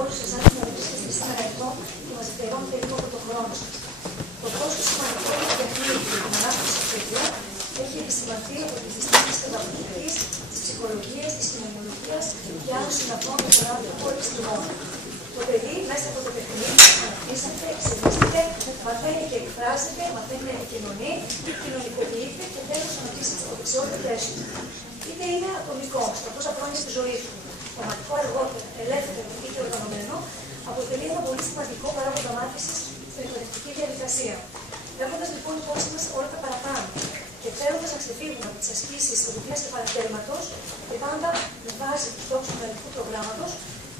όλους εσάς που βρίσκεστε σήμερα εδώ και μας αφιερώνετε λίγο από τον χρόνο σας. Το πόσο σημαντικό είναι το παιχνίδι για την ανάπτυξη του παιδιού έχει επισημανθεί από τις συστάσεις παιδαγωγικής, της ψυχολογίας, της κοινωνιολογίας και άλλων συναφών με τον άνθρωπο επιστημών. Το παιδί μέσα από το παιχνίδι αναπτύσσεται, εξελίσσεται, μαθαίνει και εκφράζεται, μαθαίνει να επικοινωνεί, κοινωνικοποιείται και τέλος αναπτύσσει τις δεξιότητές του. Είτε είναι ατομικό, στα τόσα χρόνια στη ζωή του, σωματικό αργότερα, ελεύθερο και οργανωμένο, αποτελεί ένα πολύ σημαντικό παράγοντα μάθησης στην εκπαιδευτική διαδικασία. Έχοντας λοιπόν υπόψη μας όλα τα παραπάνω και θέλοντας να ξεφύγουμε από τις ασκήσεις ρουτίνας και παρατέρματος και πάντα με βάση τους στόχους του μελλοντικού προγράμματος,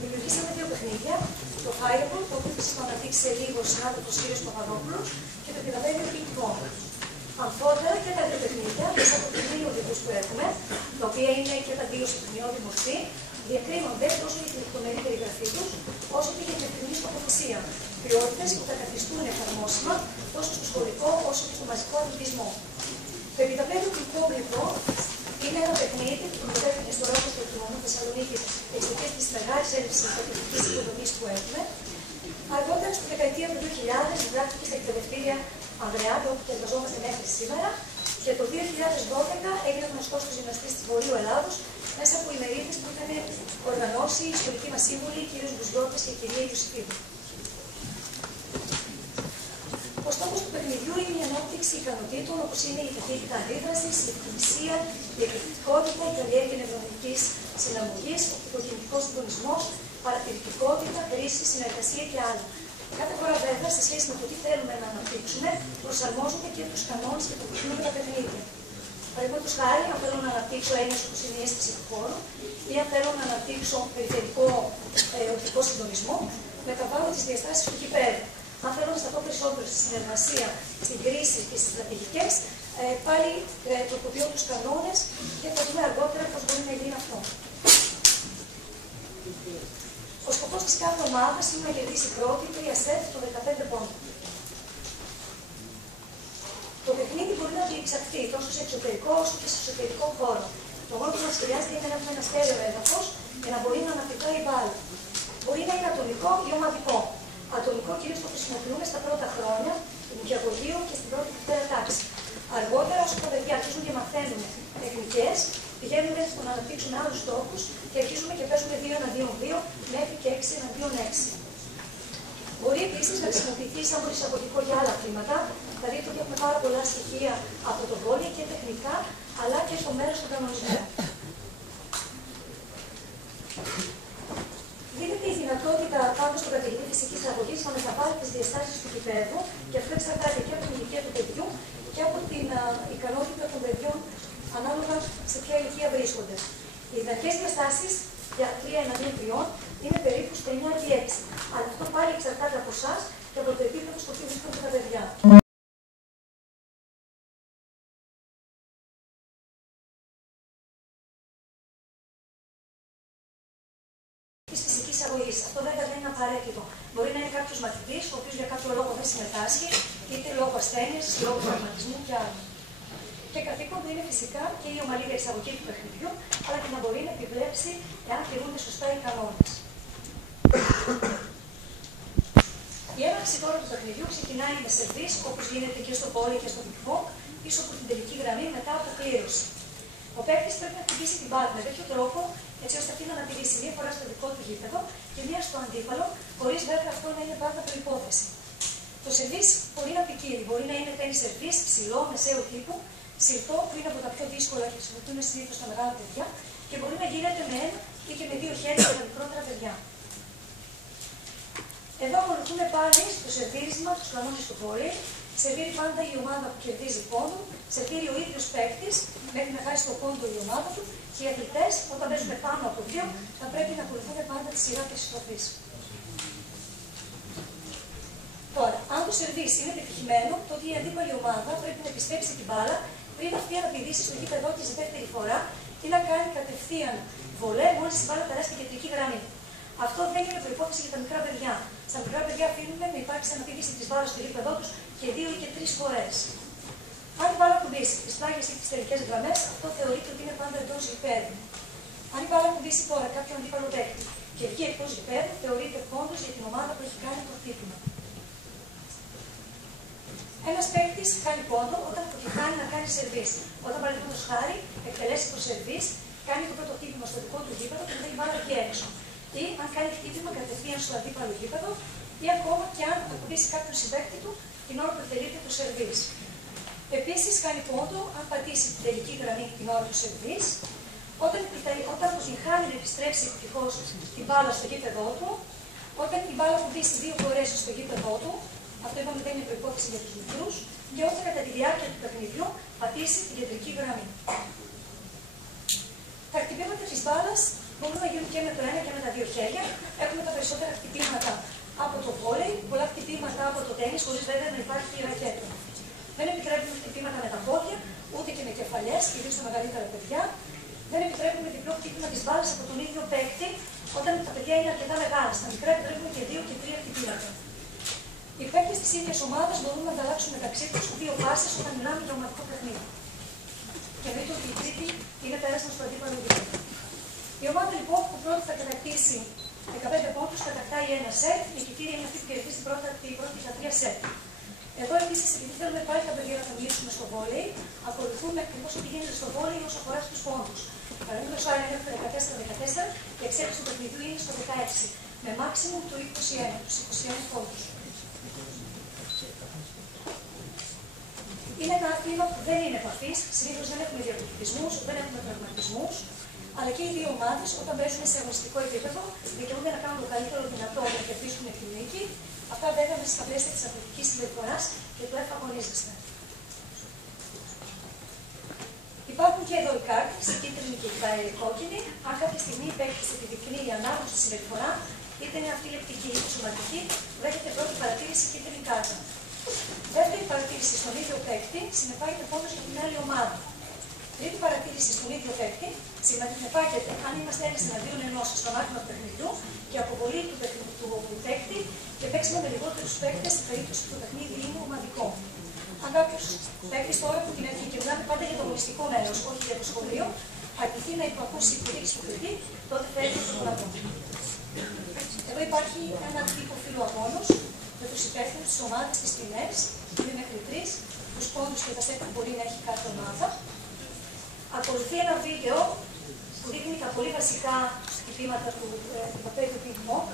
δημιουργήσαμε δύο παιχνίδια, το Fireball, το οποίο θα αναπτύξει σε λίγο ο συνάδελφος κ. Παπαδόπουλος και το πυραβέδιο Ping-Pong. Αμφότερα και τα δύο παιχνίδια, μέσα από τους δύο οδηγούς που έχουμε, τα οποία είναι και τα δύο σε παιχνιώδη μορφή, διακρίνονται τόσο για τη λεπτομερή περιγραφή τους, όσο και για την ευθυνή τοποθεσία. Ποιότητες που θα καθιστούν εφαρμόσιμα τόσο στο σχολικό όσο και στο μαζικό αθλητισμό. Το επιταπέδιο Ping-Pong λοιπόν είναι ένα παιχνίδι που προμηθεύεται στο Ρόκο του Κοινωνικού Θεσσαλονίκη εξαιτίας της μεγάλης έλλειψης εκπαιδευτικής υποδομής που έχουμε. Αργότερα, στη δεκαετία του 2000, διδάχθηκε στα εκπαιδευτήρια Ανδρεάτη, όπου και εργαζόμαστε μέχρι σήμερα, και το 2012 έγινε γνωστός στους γυμναστές της Βορείου Ελλάδος μέσα από ημερίδες που είχαν οργανώσει οι ιστορικοί μας σύμβουλοι, κ. Μπουζιώτης και η κ. Ιωσήφιδου. Ο στόχος του παιχνιδιού είναι η ανάπτυξη ικανοτήτων όπως είναι η ταχύτητα αντίδρασης, η εκτιμησία, η εκρηκτικότητα, η καλλιέργεια νευρονικής συναμωγής, ο υποκινητικός συντονισμός, παρατηρητικότητα, χρήση, συνεργασία και άλλα. Κάθε φορά βέβαια, σε σχέση με το τι θέλουμε να αναπτύξουμε, προσαρμόζονται και τους κανόνες και το παιχνίδι τα παιχνίδια. Παραδείγματος χάρη, αν θέλω να αναπτύξω έννοιες όπως είναι η αίσθηση του χώρου, ή αν θέλω να αναπτύξω περιφερικό οπτικό συντονισμό, μεταβάλλω τις διαστάσεις του κυπέδου. Αν θέλω να σταθώ περισσότερο στη συνεργασία, στην κρίση και στις στρατηγικές, πάλι τροποποιώ τους κανόνες και θα δούμε αργότερα πώς μπορεί να γίνει αυτό. Ο σκοπός της κάθε ομάδας είναι να κερδίσει πρώτη 3 σετ των 15 πόντων. Το παιχνίδι μπορεί να διεξαχθεί τόσο σε εξωτερικό όσο και σε εσωτερικό χώρο. Το μόνο που μας χρειάζεται είναι να έχουμε ένα στέρεο έδαφος για να μπορεί να αναπτυχθεί η μπάλα. Μπορεί να είναι ατομικό ή ομαδικό. Ατομικό κυρίως το χρησιμοποιούμε στα πρώτα χρόνια, του νηπιαγωγείου και στην πρώτη δευτέρα τάξη. Αργότερα, όσο τα παιδιά αρχίζουν και μαθαίνουν τεχνικές, πηγαίνουμε στο να αναπτύξουμε άλλους στόχους και αρχίζουμε και παίζουμε 2-2 μέχρι και 6-6. Μπορεί επίσης να χρησιμοποιηθεί σαν πολυσαγωγικό για άλλα αθλήματα, θα δείτε ότι έχουμε πάρα πολλά στοιχεία από το βόλεϊ και τεχνικά, αλλά και στο μέρος του κανονισμού. Δίνεται η δυνατότητα πάνω στον καθηγητή φυσικής αγωγής να μεταβάλει τις διαστάσεις του κυπέδου και αυτό εξαρτάται και από την ηλικία του παιδιού και από την ικανότητα των παιδιών ανάλογα σε ποια ηλικία βρίσκονται. Οι ιδανικές διαστάσεις για 3-1-2-3 είναι περίπου στο 9-6, αλλά αυτό πάλι εξαρτάται από εσάς και από το επίπεδο στο οποίο βρίσκονται τα παιδιά. Αυτό βέβαια δεν είναι απαραίτητο. Μπορεί να είναι κάποιος μαθητής, ο οποίος για κάποιο λόγο δεν συμμετάσχει, είτε λόγω ασθένειας, λόγω τραυματισμού και άλλων. Και καθήκον του είναι φυσικά και η ομαλή διεξαγωγή του παιχνιδιού, αλλά και να μπορεί να επιβλέψει εάν τηρούνται σωστά οι κανόνες. Η έναρξη τώρα του παιχνιδιού ξεκινάει με σερβίς, όπως γίνεται και στο πόλι και στο πικφό, πίσω από την τελική γραμμή μετά από κλήρωση. Ο παίκτης πρέπει να χτυπήσει την μπάλα με τέτοιο τρόπο, έτσι ώστε αυτή να αναπηρήσει μία φορά στο δικό του γήπεδο και μία στο αντίπαλο, χωρίς βέβαια αυτό να είναι πάντα προϋπόθεση. Το σερβίς μπορεί να ποικίλει. Μπορεί να είναι τένις σερβίς, ψηλό, μεσαίου τύπου, συρτό, που είναι από τα πιο δύσκολα και χρησιμοποιούν συνήθως τα μεγάλα παιδιά, και μπορεί να γίνεται με ένα ή και με 2 χέρια για τα μικρότερα παιδιά. Εδώ ακολουθούμε πάλι στο σερβίρισμα τους κανόνες του βόλεϊ. Σερβίρει πάντα η ομάδα που κερδίζει πόντο, σερβίρει ο ίδιος παίκτης μέχρι να χάσει το πόντο η ομάδα του και οι αθλητές, όταν παίζουμε πάνω από 2, θα πρέπει να ακολουθούν πάντα τη σειρά της στροφής. Τώρα, αν το σερβίς είναι πετυχημένο, τότε η αντίπαλη ομάδα πρέπει να επιστρέψει την μπάλα πριν αυτή να πηδήσει στο γήπεδό της δεύτερη φορά ή να κάνει κατευθείαν βολέ μόλις η μπάλα περάσει την κεντρική γραμμή. Αυτό δεν είναι προϋπόθεση για τα μικρά παιδιά. Στα μικρά παιδιά αφήνουμε να υπάρξει αναπήδηση της μπάλας στο γήπεδό τους και 2 ή και 3 φορές. Αν η μπάλα κουμπίσει τις πλάγιες ή τις τελικές γραμμές, αυτό θεωρείται ότι είναι πάντα εντός γηπέδου. Αν η μπάλα κουμπίσει τώρα κάποιον αντίπαλο παίκτη και βγει εκτός γηπέδου, θεωρείται πόντος για την ομάδα που έχει κάνει το χτύπημα. Ένας παίκτης κάνει πόντο όταν αποτυχάνει να κάνει σερβίς. Όταν παραδείγματος χάρη εκτελέσει το σερβίς, κάνει το πρώτο χτύπημα στο δικό του γήπεδο και μετά η μπάλα βγει έξω. Ή αν κάνει χτύπημα κατευθείαν στο αντίπαλο γήπεδο, ή ακόμα και αν ακουμπήσει κάποιον συμπαίκτη του την ώρα που εκτελείται το σερβίς. Επίσης, κάνει πόντο αν πατήσει την τελική γραμμή την ώρα του σερβίς, όταν αποτυγχάνει να επιστρέψει ευτυχώς την μπάλα στο γήπεδό του, όταν η μπάλα κουμπίσει 2 φορές στο γήπεδό του, αυτό είπαμε δεν είναι προϋπόθεση για τους μικρούς, και όταν κατά τη διάρκεια του παιχνιδιού πατήσει την κεντρική γραμμή. Τα χτυπήματα της μπάλας μπορούν να γίνουν και με το ένα και με τα 2 χέρια. Έχουμε τα περισσότερα χτυπήματα από το βόλεϊ, πολλά χτυπήματα από το τένις, χωρίς βέβαια να υπάρχει η ρακέτα. Δεν επιτρέπουμε χτυπήματα με τα πόδια, ούτε και με κεφαλιές, κυρίως στα μεγαλύτερα παιδιά. Δεν επιτρέπουμε διπλό χτύπημα της μπάλας από τον ίδιο παίκτη, όταν τα παιδιά είναι αρκετά μεγάλα. Στα μικρά επιτρέπουμε και 2 και 3 χτυπήματα. Οι παίκτες της ίδιας ομάδας μπορούν να ανταλλάξουν μεταξύ τους 2 πάσες όταν μιλάμε για ομαδικό παιχνίδι. Και εννοείται ότι η τρίτη είναι πέρασμα στο αντίπαλο γήπεδο. Η ομάδα λοιπόν που πρώτη θα κατακτήσει 15 πόντους κατακτάει ένα σετ. Η νικητήρια είναι αυτή που κερδίζει την πρώτη στα 3 σετ. Εδώ επίσης, επειδή θέλουμε πάλι τα παιδιά να μιλήσουμε στο βόλεϊ, ακολουθούμε ακριβώς ό,τι γίνεται στο βόλεϊ όσο αφορά στους πόντους. Παραδείγματος χάρη είναι το 14-14 και η εξέλιξη του παιχνιδιού είναι στο 16, με maximum του 21, τους 21 πόντους. Είναι ένα άθλημα που δεν είναι επαφής, συνήθως δεν έχουμε διακοπητισμούς, δεν έχουμε τραυματισμούς, αλλά και οι δύο ομάδες όταν παίζουν σε αγωνιστικό επίπεδο δικαιούνται να κάνουν το καλύτερο δυνατό να κερδίσουν την νίκη. Αυτά βέβαια μέσα στα πλαίσια της αθλητικής συμπεριφοράς και του εφαγωνίζεστε. Υπάρχουν και εδώ οι κάρτες, η κίτρινη και η κόκκινη. Αν κάποια στιγμή η παίκτης επιδεικνύει ανάγνωστη συμπεριφορά, είτε είναι αυτή λεπτική είτε σωματική, δέχεται πρώτη παρατήρηση κίτρινη κάρτα. Δεύτερη παρατήρηση στον ίδιο παίκτη συνεπάγεται πόντος για την άλλη ομάδα. Τρίτη παρατήρηση στον ίδιο παίκτη συνεπάγεται αν είμαστε ένας εναντίον ενός στον άκρο του παιχνιδιού και αποβολή του παίκτη και παίξουμε με λιγότερους παίκτες στην περίπτωση που το παιχνίδι είναι ομαδικό. Αν κάποιος παίκτης τώρα που την αρχή και μιλάμε πάντα για το αγωνιστικό μέρος, όχι για το σχολείο, αρνηθεί να υπακούσει η υποδείξη του παιδί, τότε θα έρθει στον αγώνα. Εδώ υπάρχει ένα τύπο φιλοαγώνος με τους υπεύθυνους της ομάδας της ποινές, είναι μέχρι 3, τους πόντους και τα σετ που μπορεί να έχει κάθε ομάδα. Ακολουθεί ένα βίντεο που δείχνει τα πολύ βασικά χτυπήματα του παιχνιδιού ping-pong.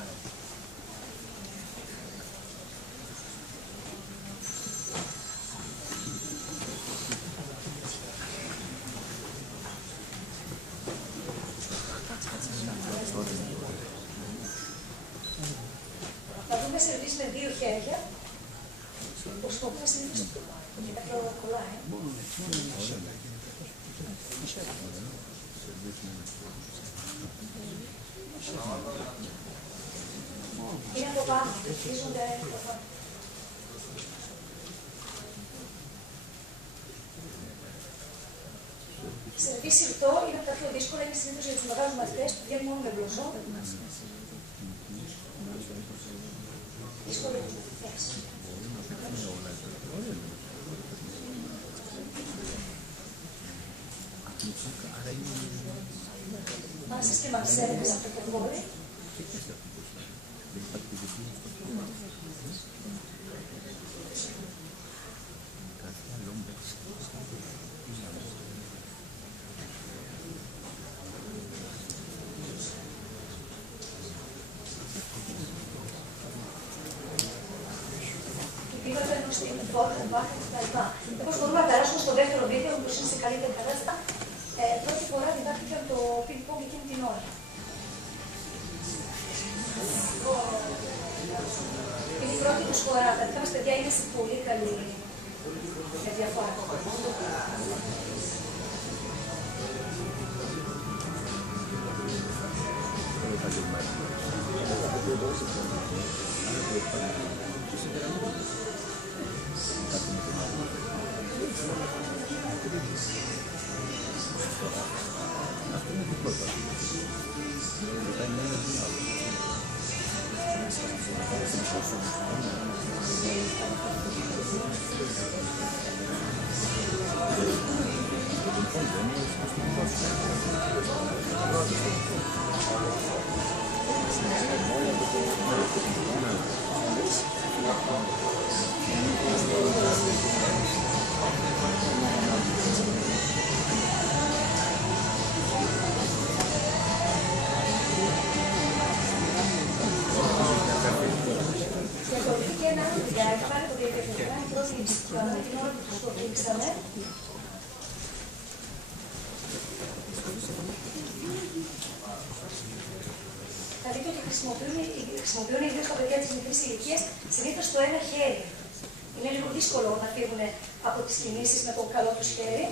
Θα δούμε σερβίς με 2 χέρια. Το χρησιμοποιούμε συνήθως για κάποιο κολλάει. Είναι από πάνω, χτίζονται από πάνω. Σερβίς συρτό είναι από τα πιο δύσκολα, είναι συνήθως για τους μεγάλους μαθητές που βγαίνουν μόνο με μπλουζό. Δύσκολο για τους μαθητές. Μάσες και μαξέρες από το βόλεϊ. Πήγατε ενός τύπου φόρτα, μπάχα κτλ. Όπως μπορούμε να περάσουμε στο δεύτερο βίντεο, που είναι σε καλύτερη κατάσταση. Πρώτη φορά διδάχτηκαν το ping-pong εκείνη την ώρα. Είναι η πρώτη τους φορά. Τα δικά μας παιδιά είναι σε πολύ καλή διαφορά. Και ένα άλλο διάγραμμα, το διαγραφικά, η πρώτη ληψηφιόνα, την ώρα που το δείξαμε. Θα δείτε ότι χρησιμοποιούν ιδίως τα παιδιά της μικρής ηλικίας συνήθως το ένα χέρι. Είναι λίγο δύσκολο να φύγουν από τις κινήσεις με το καλό τους χέρι,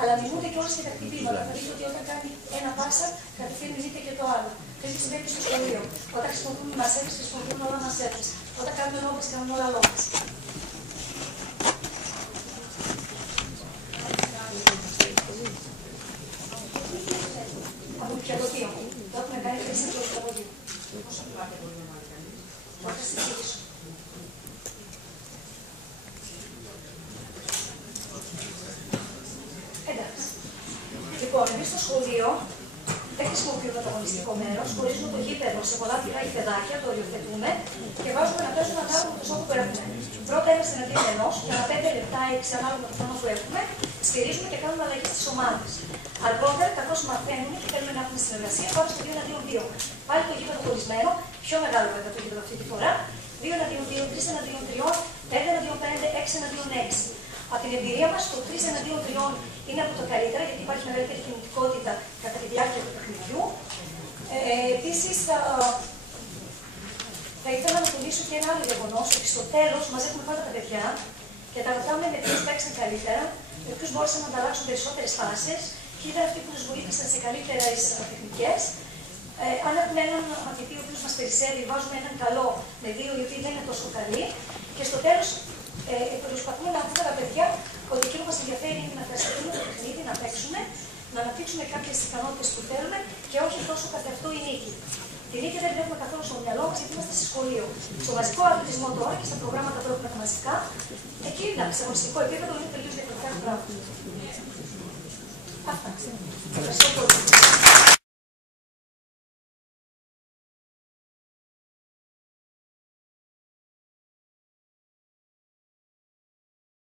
αλλά μιμούνται και όλες και τα χτυπήματα. Θα δείτε ότι όταν κάνει ένα πάσα, κατευθείαν μιμείται και το άλλο. Το ίδιο συμβαίνει στο σχολείο. Όταν χρησιμοποιούν μασέτες, χρησιμοποιούν όλα μασέτες. Όταν κάνουν λόγες, κάνουν όλα λόγες. Από το πιατοτείο. Το έχουμε κάνει και στην προσωπική. Πώς θα πάτε πολύ να μάθει κανείς. Θα σας εξηγήσω. Εντάξει. Λοιπόν, εμείς στο σχολείο δεν χρησιμοποιούμε το αγωνιστικό μέρος, χωρίζουμε το γήπεδο σε πολλά μικρά γηπεδάκια, το οριοθετούμε και βάζουμε να παίζουμε ανάλογα με το στόχο που έχουμε. Πρώτα είμαστε εναντίον ενός, και ανά 5 λεπτά, 6 ανάλογα με το χρόνο που έχουμε, στηρίζουμε και κάνουμε αλλαγή στις ομάδες. Αργότερα, καθώς μαθαίνουμε και θέλουμε να έχουμε συνεργασία, πάμε στο 2-2-2. Πάλι το γήπεδο χωρισμένο, πιο μεγάλο βέβαια το γήπεδο αυτή τη φορά. 2-2-2, 3-1-2-3, 5-1-2-5, 6-1-2-6. Από την εμπειρία μας, το 3-1-2-3 είναι από το καλύτερα, γιατί υπάρχει μεγαλύτερη κινητικότητα κατά τη διάρκεια του παιχνιδιού. Επίσης, θα ήθελα να τονίσω και ένα άλλο γεγονός, ότι στο τέλος μαζεύουμε πάντα τα παιδιά και τα ρωτάμε με ποιους παίξαν καλύτερα, με ποιους μπόρεσαν να ανταλλάξουν περισσότερες φάσεις και ήταν αυτοί που τους βοήθησαν σε καλύτερες τεχνικές. Αν έχουμε έναν μαθητή ο οποίος μας περισσεύει, βάζουμε έναν καλό με δύο οι οποίοι δεν είναι τόσο καλοί και στο τέλος προσπαθούμε να δούμε τα παιδιά ότι εκείνο που μας ενδιαφέρει είναι να φραστούν το παιχνίδι, να παίξουμε, να αναπτύξουμε κάποιες ικανότητες που θέλουμε και όχι τόσο καθ' αυτό η νίκη. Τη νίκη δεν βλέπουμε καθόλου στο μυαλό μας γιατί είμαστε σε σχολείο. Στο μαζικό αθλητισμό τώρα και στα προγράμματα που έχουμε τα μαζικά, εκεί είναι σε αγωνιστικό επίπεδο είναι τελείως διαφορετικά πράγματα. Αυτά. Ευχαριστώ πολύ.